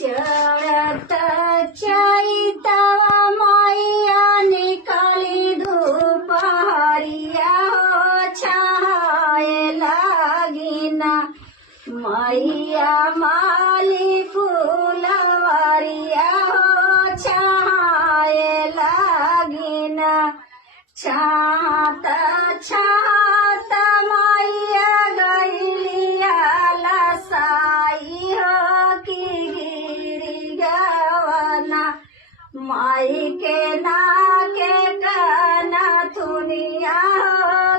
चढ़त चैतवा मैया निकली दुपहरिया हो छाए लागिना मैया माली फूलवरिया हो छाए लागिना छात छात मैया गैलिया लसाई हो की गिरी गवना माई के नाके कन थुनिया हो